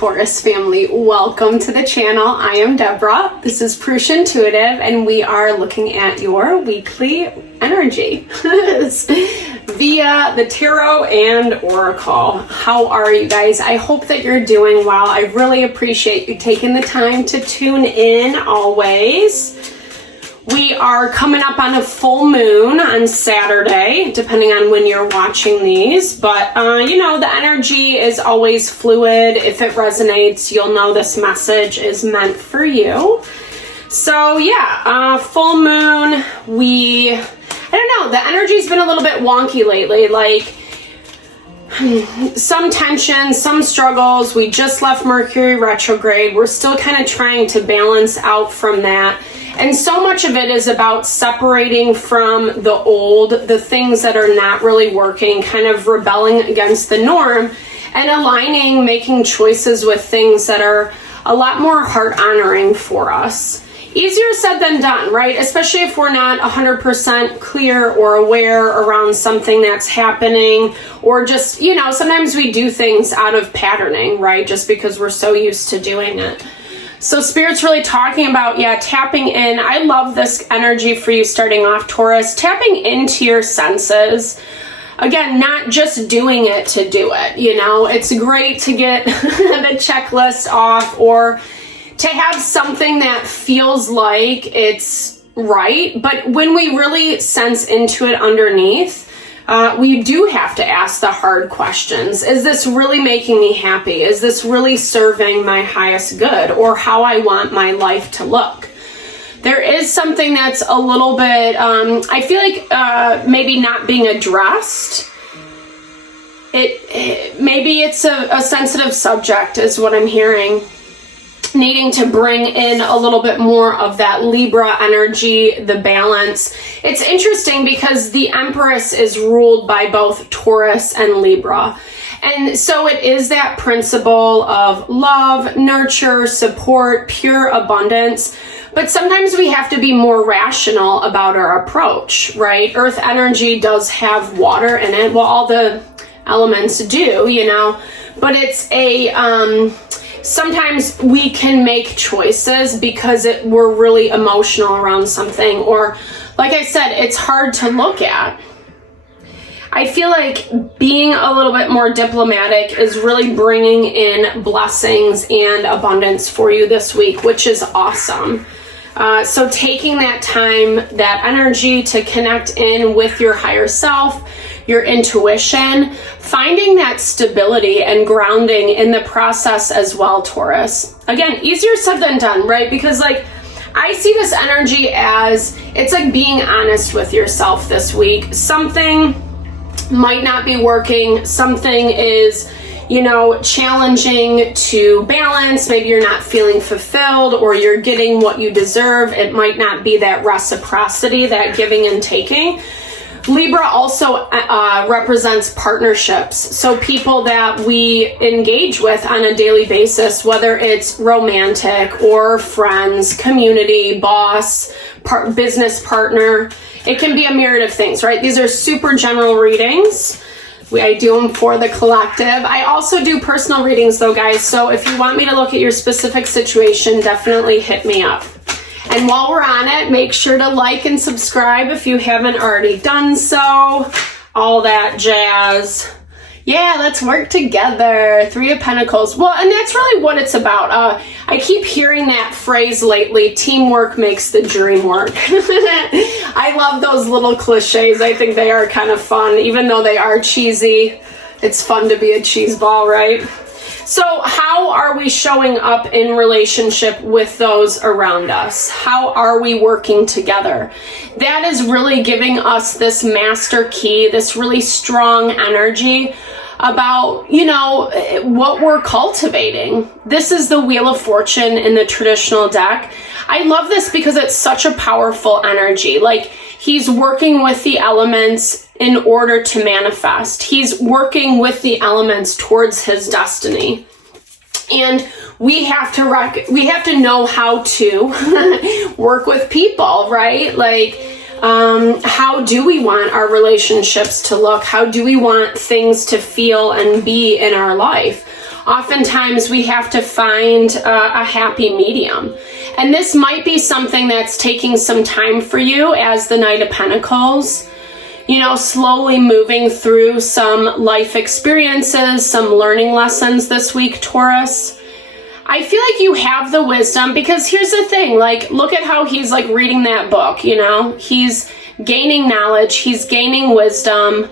Taurus family, welcome to the channel. I am Deborah. This is Purusha Intuitive, and we are looking at your weekly energy via the tarot and oracle. How are you guys? I hope that you're doing well. I really appreciate you taking the time to tune in always. We are coming up on a full moon on Saturday, depending on when you're watching these. But, you know, the energy is always fluid. If it resonates, you'll know this message is meant for you. So, yeah, full moon, I don't know, the energy's been a little bit wonky lately. Like, some tension, some struggles. We just left Mercury retrograde. We're still kind of trying to balance out from that. And so much of it is about separating from the old, the things that are not really working, kind of rebelling against the norm, and aligning, making choices with things that are a lot more heart-honoring for us. Easier said than done, right? Especially if we're not 100% clear or aware around something that's happening, or just, you know, sometimes we do things out of patterning, right? Just because we're so used to doing it. So Spirit's really talking about, tapping in. I love this energy for you starting off, Taurus. Tapping into your senses. Again, not just doing it to do it, you know. It's great to get the checklist off or to have something that feels like it's right. But when we really sense into it underneath, we do have to ask the hard questions. Is this really making me happy? Is this really serving my highest good or how I want my life to look? There is something that's a little bit, I feel like maybe not being addressed. Maybe it's a sensitive subject is what I'm hearing. Needing to bring in a little bit more of that Libra energy, the balance. It's interesting because the Empress is ruled by both Taurus and Libra. And so it is that principle of love, nurture, support, pure abundance. But sometimes we have to be more rational about our approach, right? Earth energy does have water in it. Well, all the elements do, you know, but it's sometimes we can make choices because we're really emotional around something, or like I said, it's hard to look at. I feel like being a little bit more diplomatic is really bringing in blessings and abundance for you this week, which is awesome. So taking that time, that energy to connect in with your higher self, your intuition, finding that stability and grounding in the process as well, Taurus. Again, easier said than done, right? Because like, I see this energy as, it's like being honest with yourself this week. Something might not be working. Something is, you know, challenging to balance. Maybe you're not feeling fulfilled or you're getting what you deserve. It might not be that reciprocity, that giving and taking. Libra also represents partnerships. So people that we engage with on a daily basis, whether it's romantic or friends, community, boss, business partner, it can be a myriad of things, right? These are super general readings. I do them for the collective. I also do personal readings though, guys. So if you want me to look at your specific situation, definitely hit me up. And while we're on it, make sure to like and subscribe if you haven't already done so. All that jazz. Yeah, let's work together. Three of Pentacles. Well, and that's really what it's about. I keep hearing that phrase lately, teamwork makes the dream work. I love those little cliches. I think they are kind of fun. Even though they are cheesy, it's fun to be a cheese ball, right? So how are we showing up in relationship with those around us? How are we working together? That is really giving us this master key, this really strong energy about, you know, what we're cultivating. This is the Wheel of Fortune in the traditional deck. I love this because it's such a powerful energy. Like, he's working with the elements in order to manifest. He's working with the elements towards his destiny. And we have to know how to work with people, right? Like, how do we want our relationships to look? How do we want things to feel and be in our life? oftentimes we have to find a happy medium. And this might be something that's taking some time for you as the Knight of Pentacles. You know, slowly moving through some life experiences, some learning lessons this week, Taurus. I feel like you have the wisdom, because here's the thing, like, look at how he's like reading that book, you know, he's gaining knowledge, he's gaining wisdom,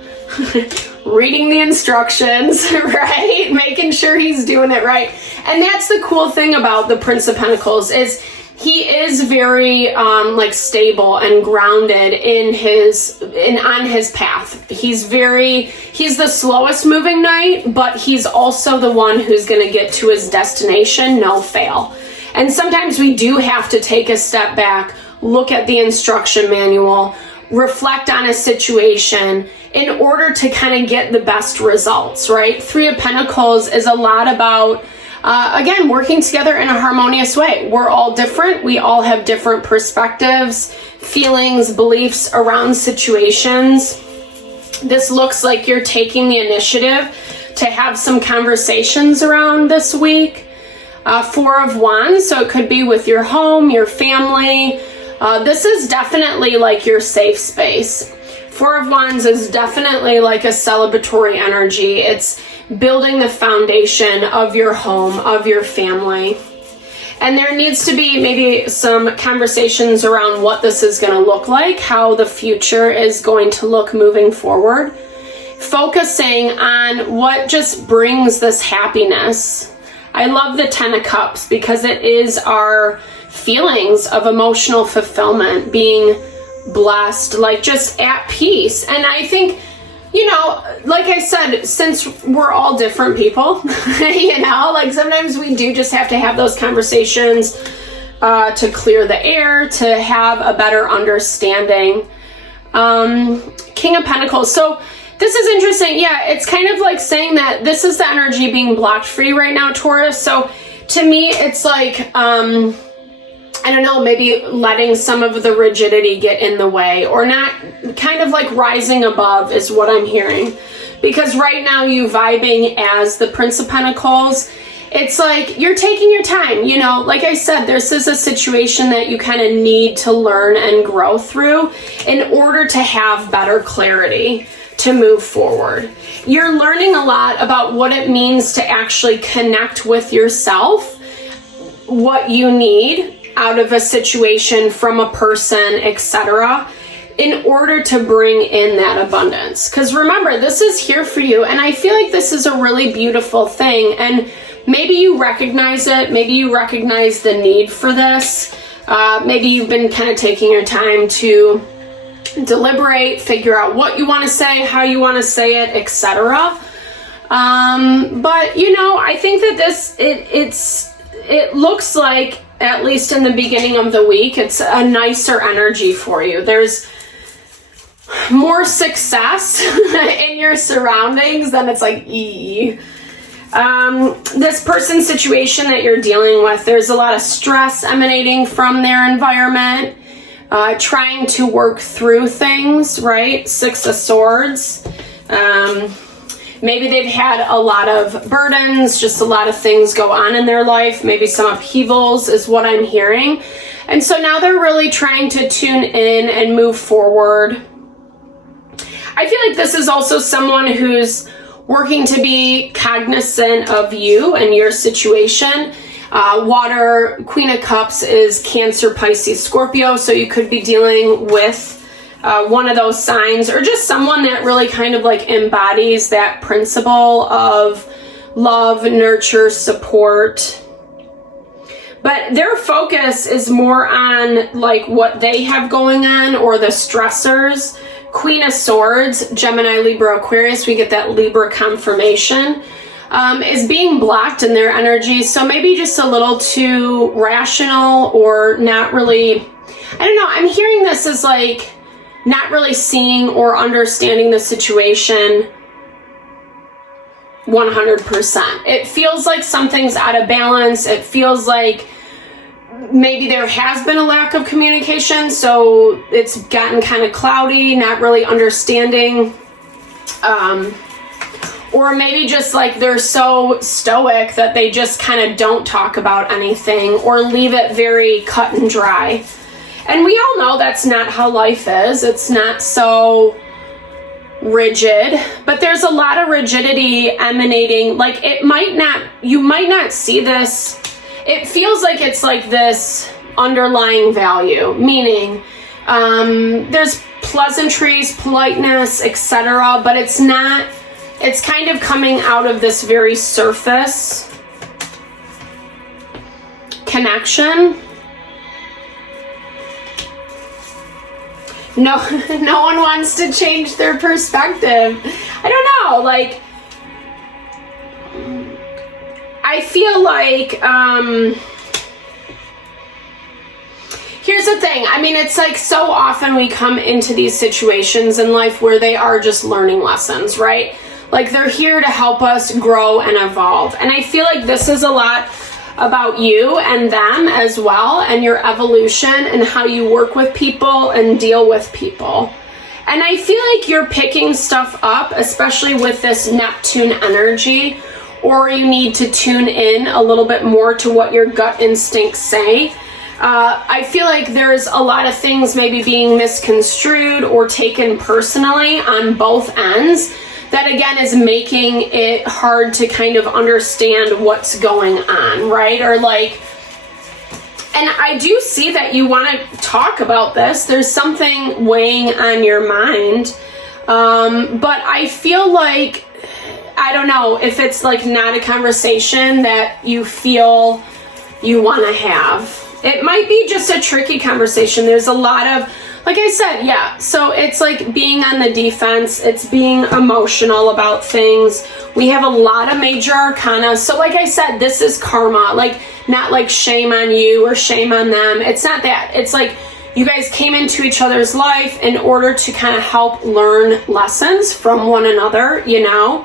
reading the instructions, right? Making sure he's doing it right. And that's the cool thing about the Prince of Pentacles, is he is very like stable and grounded on his path. He's the slowest moving knight, but he's also the one who's going to get to his destination, no fail. And sometimes we do have to take a step back, look at the instruction manual, reflect on a situation in order to kind of get the best results, right? Three of Pentacles is a lot about again, working together in a harmonious way. We're all different. We all have different perspectives, feelings, beliefs around situations. This looks like you're taking the initiative to have some conversations around this week. Four of Wands, so it could be with your home, your family. This is definitely like your safe space. Four of Wands is definitely like a celebratory energy. It's building the foundation of your home, of your family. And there needs to be maybe some conversations around what this is going to look like, how the future is going to look moving forward. Focusing on what just brings this happiness. I love the 10 of Cups because it is our feelings of emotional fulfillment, being blessed, like just at peace. And I think, you know, like I said, since we're all different people, you know, like sometimes we do just have to have those conversations to clear the air, to have a better understanding. King of Pentacles. So this is interesting. Yeah, it's kind of like saying that this is the energy being blocked for you right now, Taurus. So to me, it's like, I don't know, maybe letting some of the rigidity get in the way, or not, kind of like rising above is what I'm hearing. Because right now you vibing as the Prince of Pentacles, it's like you're taking your time, you know, like I said, this is a situation that you kind of need to learn and grow through in order to have better clarity to move forward. You're learning a lot about what it means to actually connect with yourself, what you need out of a situation, from a person, etc., in order to bring in that abundance. Because remember, this is here for you, and I feel like this is a really beautiful thing. And maybe you recognize it, maybe you recognize the need for this. Maybe you've been kind of taking your time to deliberate, figure out what you want to say, how you want to say it, etc. But you know, I think that it looks like, at least in the beginning of the week, it's a nicer energy for you. There's more success in your surroundings than it's like, this person's situation that you're dealing with, there's a lot of stress emanating from their environment, trying to work through things, right? Six of Swords. Maybe they've had a lot of burdens, just a lot of things go on in their life. Maybe some upheavals is what I'm hearing. And so now they're really trying to tune in and move forward. I feel like this is also someone who's working to be cognizant of you and your situation. Water, Queen of Cups is Cancer, Pisces, Scorpio. So you could be dealing with one of those signs, or just someone that really kind of like embodies that principle of love, nurture, support. But their focus is more on like what they have going on, or the stressors. Queen of Swords, Gemini, Libra, Aquarius, we get that Libra confirmation, is being blocked in their energy. So maybe just a little too rational, or not really, I don't know, I'm hearing this as like not really seeing or understanding the situation 100%. It feels like something's out of balance. It feels like maybe there has been a lack of communication, so it's gotten kind of cloudy, not really understanding Or maybe just like they're so stoic that they just kind of don't talk about anything or leave it very cut and dry. And we all know that's not how life is. It's not so rigid, but there's a lot of rigidity emanating. Like you might not see this. It feels like it's like this underlying value, meaning there's pleasantries, politeness, etc., but it's not. It's kind of coming out of this very surface connection. No one wants to change their perspective. I don't know, like, I feel like, here's the thing. I mean, it's like so often we come into these situations in life where they are just learning lessons, right? Like they're here to help us grow and evolve. And I feel like this is a lot about you and them as well, and your evolution and how you work with people and deal with people. And I feel like you're picking stuff up, especially with this Neptune energy, or you need to tune in a little bit more to what your gut instincts say. I feel like there's a lot of things maybe being misconstrued or taken personally on both ends. That again is making it hard to kind of understand what's going on, right? Or like, and I do see that you want to talk about this. There's something weighing on your mind. But I feel like, I don't know if it's like not a conversation that you feel you want to have. It might be just a tricky conversation. There's a lot of, like I said, yeah, so it's like being on the defense. It's being emotional about things. We have a lot of major arcana. So like I said, this is karma, like not like shame on you or shame on them. It's not that. It's like you guys came into each other's life in order to kind of help learn lessons from one another, you know,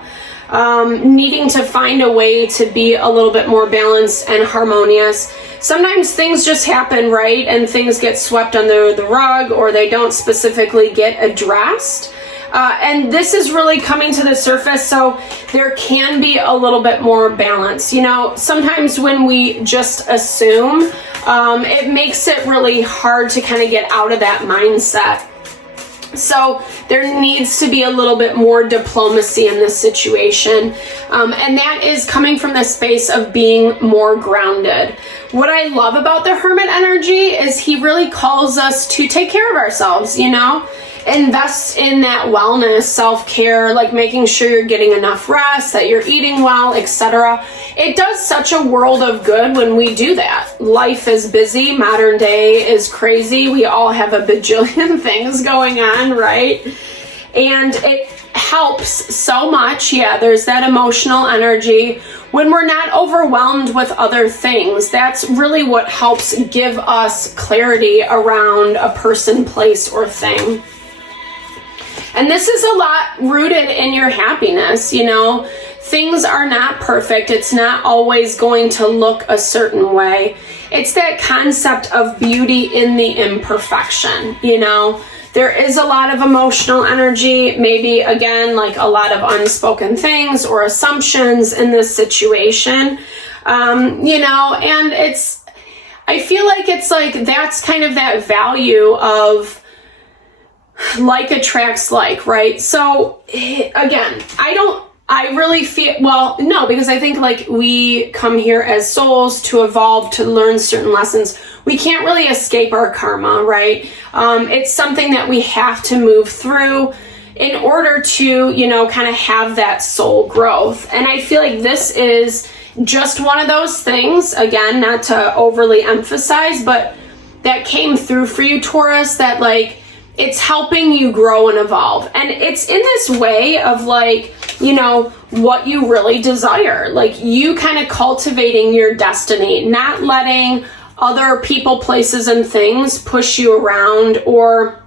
needing to find a way to be a little bit more balanced and harmonious. Sometimes things just happen, right? And things get swept under the rug or they don't specifically get addressed. And this is really coming to the surface, so there can be a little bit more balance. You know, sometimes when we just assume, it makes it really hard to kind of get out of that mindset. So there needs to be a little bit more diplomacy in this situation. And that is coming from the space of being more grounded. What I love about the Hermit energy is he really calls us to take care of ourselves, you know, invest in that wellness, self-care, like making sure you're getting enough rest, that you're eating well, etc. It does such a world of good when we do that. Life is busy. Modern day is crazy. We all have a bajillion things going on, right? And it helps so much. Yeah, there's that emotional energy. When we're not overwhelmed with other things, that's really what helps give us clarity around a person, place, or thing. And this is a lot rooted in your happiness, you know. Things are not perfect. It's not always going to look a certain way. It's that concept of beauty in the imperfection, you know. There is a lot of emotional energy, maybe again, like a lot of unspoken things or assumptions in this situation, you know, and I feel like it's like, that's kind of that value of like attracts like, right? So again, I really feel, well, no, because I think like we come here as souls to evolve, to learn certain lessons. We can't really escape our karma, right? It's something that we have to move through in order to, you know, kind of have that soul growth. And I feel like this is just one of those things, again, not to overly emphasize, but that came through for you, Taurus, that like, it's helping you grow and evolve. And it's in this way of like, you know, what you really desire. Like you kind of cultivating your destiny, not letting other people, places, and things push you around or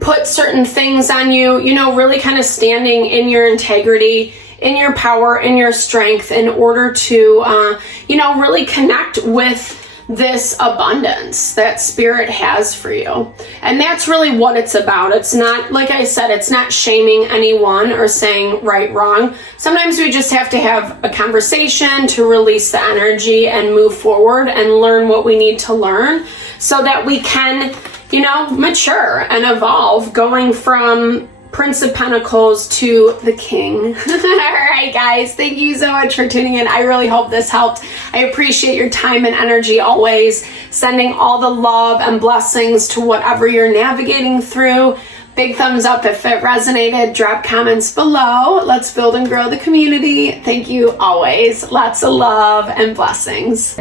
put certain things on you, you know, really kind of standing in your integrity, in your power, in your strength in order to, you know, really connect with this abundance that Spirit has for you. And that's really what it's about. It's not, like I said, it's not shaming anyone or saying right, wrong. Sometimes we just have to have a conversation to release the energy and move forward and learn what we need to learn so that we can, you know, mature and evolve, going from Prince of Pentacles to the King. All right, guys, thank you so much for tuning in. I really hope this helped. I appreciate your time and energy always. Sending all the love and blessings to whatever you're navigating through. Big thumbs up if it resonated. Drop comments below. Let's build and grow the community. Thank you always. Lots of love and blessings.